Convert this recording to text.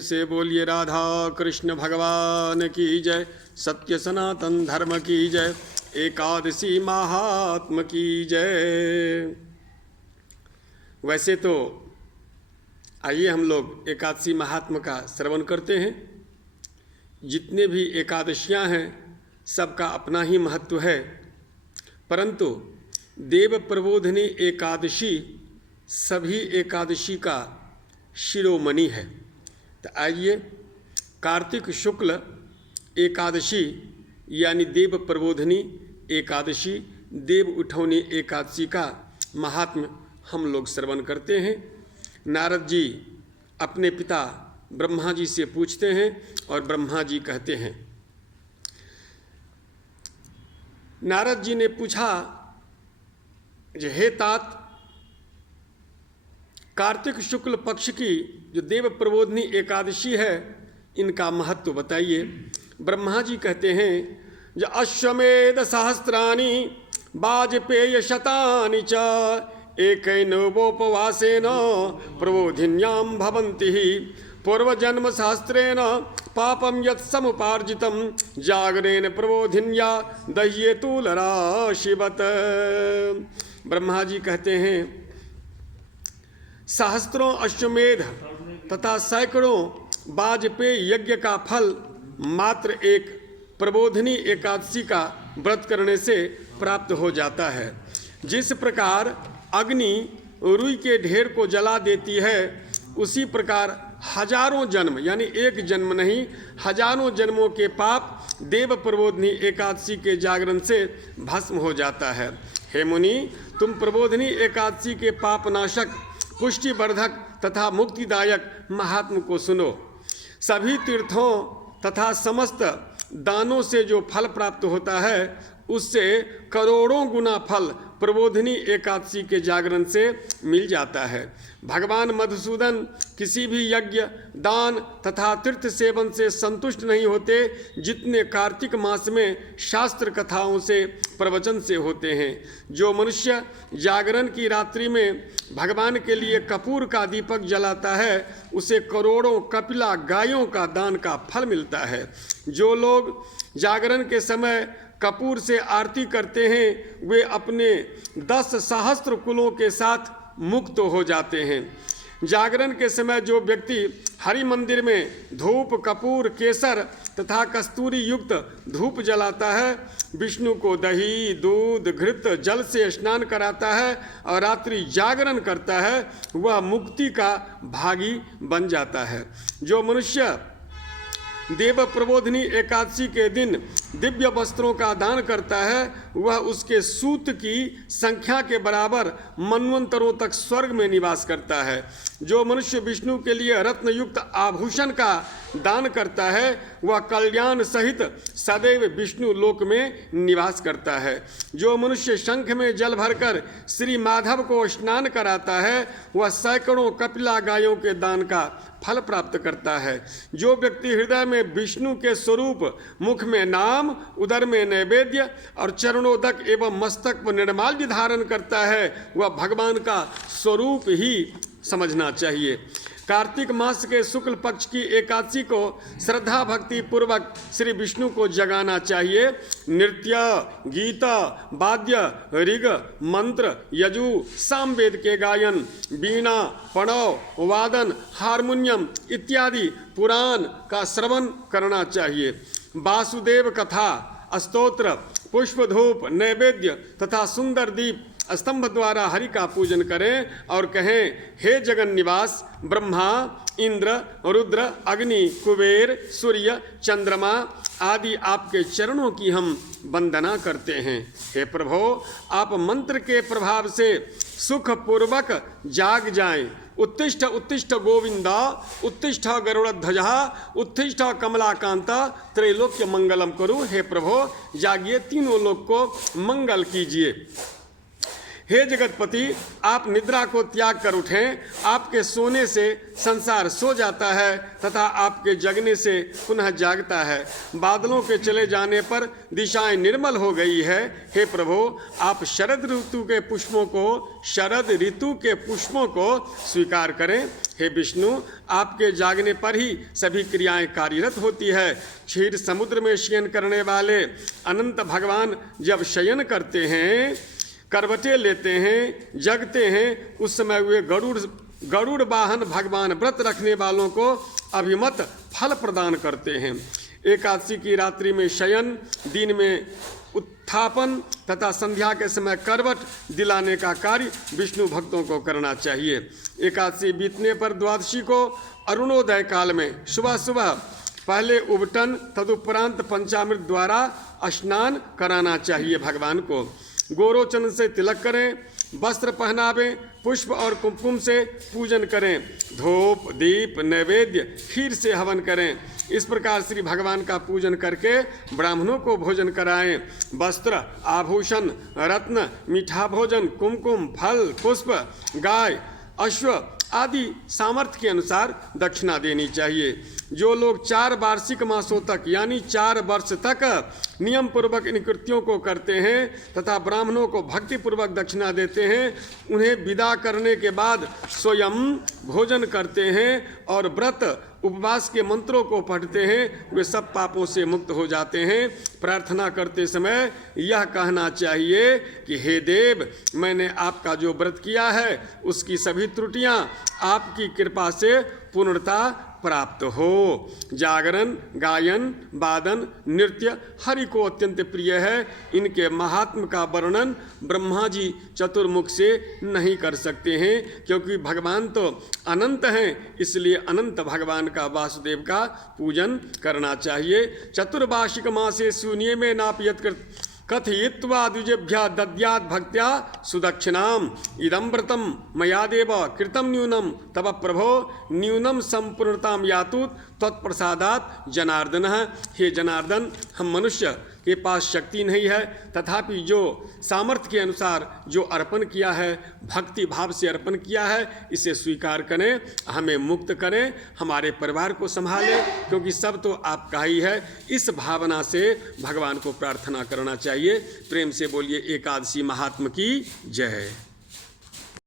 से बोलिए राधा कृष्ण भगवान की जय, सत्य सनातन धर्म की जय, एकादशी महात्म की जय। वैसे तो आइए हम लोग एकादशी महात्म का श्रवण करते हैं। जितने भी एकादशियां हैं सबका अपना ही महत्व है, परंतु देव प्रबोधिनी एकादशी सभी एकादशी का शिरोमणि है। तो आइए कार्तिक शुक्ल एकादशी यानी देव प्रबोधिनी एकादशी, देव उठौनी एकादशी का महात्म्य हम लोग श्रवण करते हैं। नारद जी अपने पिता ब्रह्मा जी से पूछते हैं और ब्रह्मा जी कहते हैं, नारद जी ने पूछा, हे तात, कार्तिक शुक्ल पक्ष की जो देव प्रबोधिनी एकादशी है इनका महत्व बताइए। ब्रह्मा जी कहते हैं, जो अश्वमेध सहस्त्राणि वाजपेय शतानि च एकैनवोपवासेन प्रबोधिन्यां भवन्ति पूर्वजन्म सहस्रेण पापं यत्समुपार्जितं जागरेण प्रबोधिन्या दह्येतु लराशिवत्। ब्रह्मा जी कहते हैं, सहस्त्रों अश्वमेध तथा सैकड़ों वाजपेय यज्ञ का फल मात्र एक प्रबोधिनी एकादशी का व्रत करने से प्राप्त हो जाता है। जिस प्रकार अग्नि रुई के ढेर को जला देती है, उसी प्रकार हजारों जन्म यानी एक जन्म नहीं, हजारों जन्मों के पाप देव प्रबोधिनी एकादशी के जागरण से भस्म हो जाता है। हे मुनि, तुम प्रबोधिनी एकादशी के पापनाशक, पुष्टिवर्धक तथा मुक्तिदायक महात्म को सुनो। सभी तीर्थों तथा समस्त दानों से जो फल प्राप्त होता है, उससे करोड़ों गुना फल प्रबोधिनी एकादशी के जागरण से मिल जाता है। भगवान मधुसूदन किसी भी यज्ञ, दान तथा तीर्थ सेवन से संतुष्ट नहीं होते जितने कार्तिक मास में शास्त्र कथाओं से, प्रवचन से होते हैं। जो मनुष्य जागरण की रात्रि में भगवान के लिए कपूर का दीपक जलाता है, उसे करोड़ों कपिला गायों का दान का फल मिलता है। जो लोग जागरण के समय कपूर से आरती करते हैं, वे अपने 10 सहस्त्र कुलों के साथ मुक्त हो जाते हैं। जागरण के समय जो व्यक्ति हरि मंदिर में धूप, कपूर, केसर तथा कस्तूरी युक्त धूप जलाता है, विष्णु को दही, दूध, घृत जल से स्नान कराता है और रात्रि जागरण करता है, वह मुक्ति का भागी बन जाता है। जो मनुष्य देव प्रबोधिनी एकादशी के दिन दिव्य वस्त्रों का दान करता है, वह उसके सूत की संख्या के बराबर मनवंतरों तक स्वर्ग में निवास करता है। जो मनुष्य विष्णु के लिए रत्न युक्त आभूषण का दान करता है, वह कल्याण सहित सदैव विष्णु लोक में निवास करता है। जो मनुष्य शंख में जल भरकर श्री माधव को स्नान कराता है, वह सैकड़ों कपिला गायों के दान का फल प्राप्त करता है। जो व्यक्ति हृदय में विष्णु के स्वरूप, मुख में नाम, उदर में नैवेद्य और चरणोदक एवं मस्तक पर निर्माल्य धारण करता है, वह भगवान का स्वरूप ही समझना चाहिए। कार्तिक मास के शुक्ल पक्ष की एकादशी को श्रद्धा भक्ति पूर्वक श्री विष्णु को जगाना चाहिए। नृत्य, गीत, वाद्य, ऋग, मंत्र, यजु, सामवेद के गायन, वीणा, प्रणव, वादन, हारमोनियम इत्यादि पुराण का श्रवण करना चाहिए। वासुदेव कथा, स्तोत्र, पुष्प धूप, नैवेद्य तथा सुंदर दीप स्तंभ द्वारा हरि का पूजन करें और कहें, हे जगन निवास ब्रह्मा, इंद्र, रुद्र, अग्नि, कुबेर, सूर्य, चंद्रमा आदि आपके चरणों की हम वंदना करते हैं। हे प्रभो, आप मंत्र के प्रभाव से सुखपूर्वक जाग जाएं। उत्तिष्ठ उत्तिष्ठ गोविंदा, उत्तिष्ठ गरुड़ध्वजा, उत्तिष्ठ कमलाकांता, त्रैलोक्य मंगलम करो। हे प्रभो, जागिए, तीनों लोक को मंगल कीजिए। हे जगतपति, आप निद्रा को त्याग कर उठें। आपके सोने से संसार सो जाता है तथा आपके जगने से पुनः जागता है। बादलों के चले जाने पर दिशाएं निर्मल हो गई है। हे प्रभु, आप शरद ऋतु के पुष्पों को स्वीकार करें। हे विष्णु, आपके जागने पर ही सभी क्रियाएं कार्यरत होती है। क्षीर समुद्र में शयन करने वाले अनंत भगवान जब शयन करते हैं, करवटें लेते हैं, जगते हैं, उस समय वे गरुड़ वाहन भगवान व्रत रखने वालों को अभिमत फल प्रदान करते हैं। एकादशी की रात्रि में शयन, दिन में उत्थापन तथा संध्या के समय करवट दिलाने का कार्य विष्णु भक्तों को करना चाहिए। एकादशी बीतने पर द्वादशी को अरुणोदय काल में सुबह सुबह पहले उबटन तदुपरांत पंचामृत द्वारा स्नान कराना चाहिए। भगवान को गोरोचन से तिलक करें, वस्त्र पहनावें, पुष्प और कुमकुम से पूजन करें, धूप दीप नैवेद्य खीर से हवन करें। इस प्रकार श्री भगवान का पूजन करके ब्राह्मणों को भोजन कराएं। वस्त्र, आभूषण, रत्न, मीठा भोजन, कुमकुम, फल, पुष्प, गाय, अश्व आदि सामर्थ्य के अनुसार दक्षिणा देनी चाहिए। जो लोग 4 वार्षिक मासों तक यानी 4 वर्ष तक नियम पूर्वक इन कृत्यों को करते हैं तथा ब्राह्मणों को भक्ति पूर्वक दक्षिणा देते हैं, उन्हें विदा करने के बाद स्वयं भोजन करते हैं और व्रत उपवास के मंत्रों को पढ़ते हैं, वे सब पापों से मुक्त हो जाते हैं। प्रार्थना करते समय यह कहना चाहिए कि हे देव, मैंने आपका जो व्रत किया है उसकी सभी त्रुटियां आपकी कृपा से पूर्णता प्राप्त हो। जागरण, गायन, वादन, नृत्य हरि को अत्यंत प्रिय है। इनके महात्म का वर्णन ब्रह्मा जी चतुर्मुख से नहीं कर सकते हैं, क्योंकि भगवान तो अनंत हैं, इसलिए अनंत भगवान का वासुदेव का पूजन करना चाहिए। चतुर्वार्षिक मासे शून्य में नापयत कथयित्वा द्विजेभ्यः दद्यात् भक्त्या सुदक्षिणाम इदं व्रतं मया देव कृतं न्यूनं तव प्रभो न्यूनं संपूर्णतां यातु तत्प्रसादात् जनार्दन। हे जनार्दन, हम मनुष्य के पास शक्ति नहीं है, तथापि जो सामर्थ्य के अनुसार जो अर्पण किया है, भक्ति भाव से अर्पण किया है, इसे स्वीकार करें, हमें मुक्त करें, हमारे परिवार को संभालें, क्योंकि सब तो आपका ही है। इस भावना से भगवान को प्रार्थना करना चाहिए। प्रेम से बोलिए एकादशी महात्म की जय।